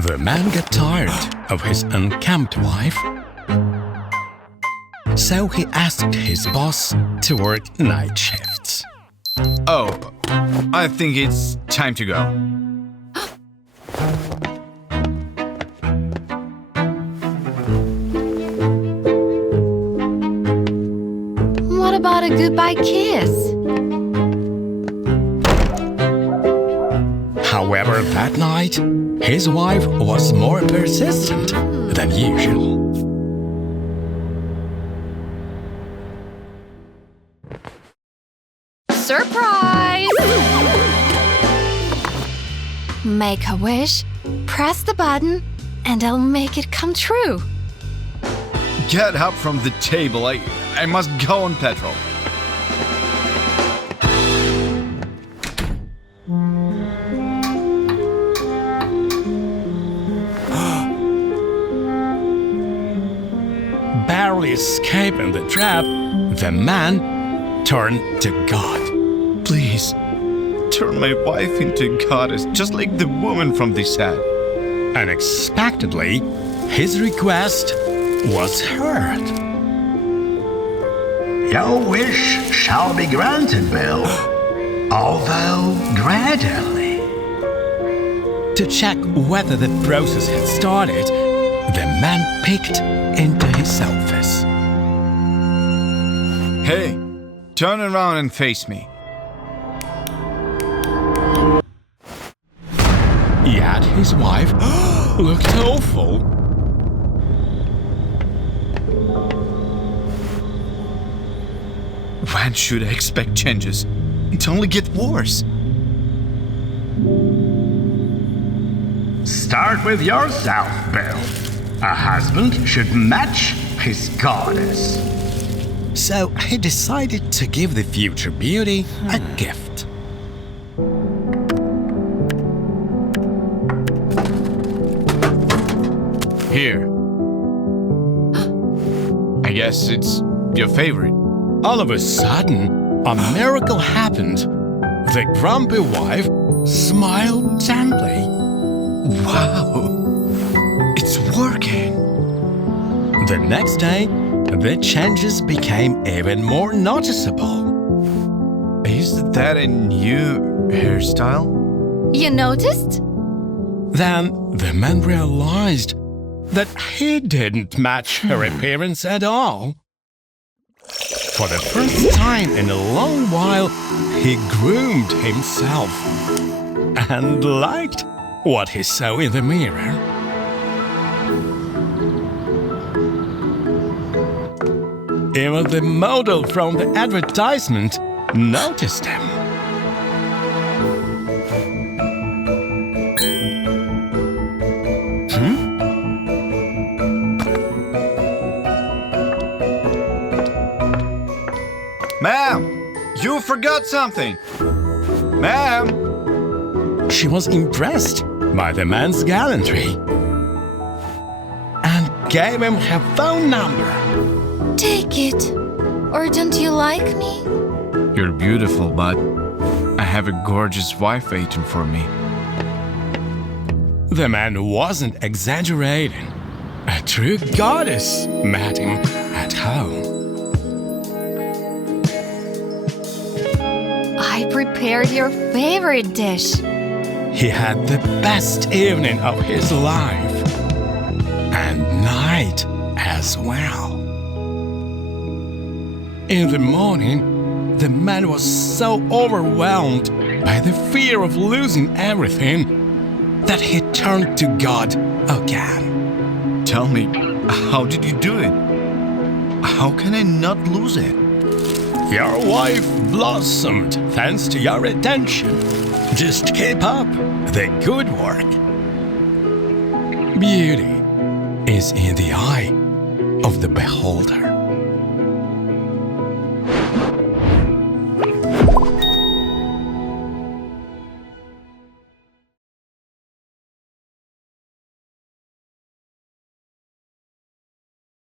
The man got tired of his unkempt wife, so he asked his boss to work night shifts. Oh, I think it's time to go. What about a goodbye kiss? However, that night, his wife was more persistent than usual. Surprise! Make a wish, press the button, and I'll make it come true. Get up from the table. I must go on patrol. Barely escaping the trap, the man turned to God. Please, turn my wife into a goddess, just like the woman from this ad. Unexpectedly, his request was heard. Your wish shall be granted, Bill, although gradually. To check whether the process had started, the man peeked into his office. Hey, turn around and face me. Yet his wife looked awful. When should I expect changes? It only gets worse. Start with yourself, Bill. A husband should match his goddess. So he decided to give the future beauty a gift. Here. I guess it's your favorite. All of a sudden, a miracle happened. The grumpy wife smiled gently. Wow! It's working! The next day, the changes became even more noticeable. Is that a new hairstyle? You noticed? Then the man realized that he didn't match her appearance at all. For the first time in a long while, he groomed himself and liked what he saw in the mirror. Even the model from the advertisement noticed him. Ma'am! You forgot something! Ma'am! She was impressed by the man's gallantry and gave him her phone number. Take it. Or don't you like me? You're beautiful, but I have a gorgeous wife waiting for me. The man wasn't exaggerating. A true goddess met him at home. I prepared your favorite dish. He had the best evening of his life, and night as well. In the morning, the man was so overwhelmed by the fear of losing everything that he turned to God again. Tell me, how did you do it? How can I not lose it? Your wife blossomed thanks to your attention. Just keep up the good work. Beauty is in the eye of the beholder.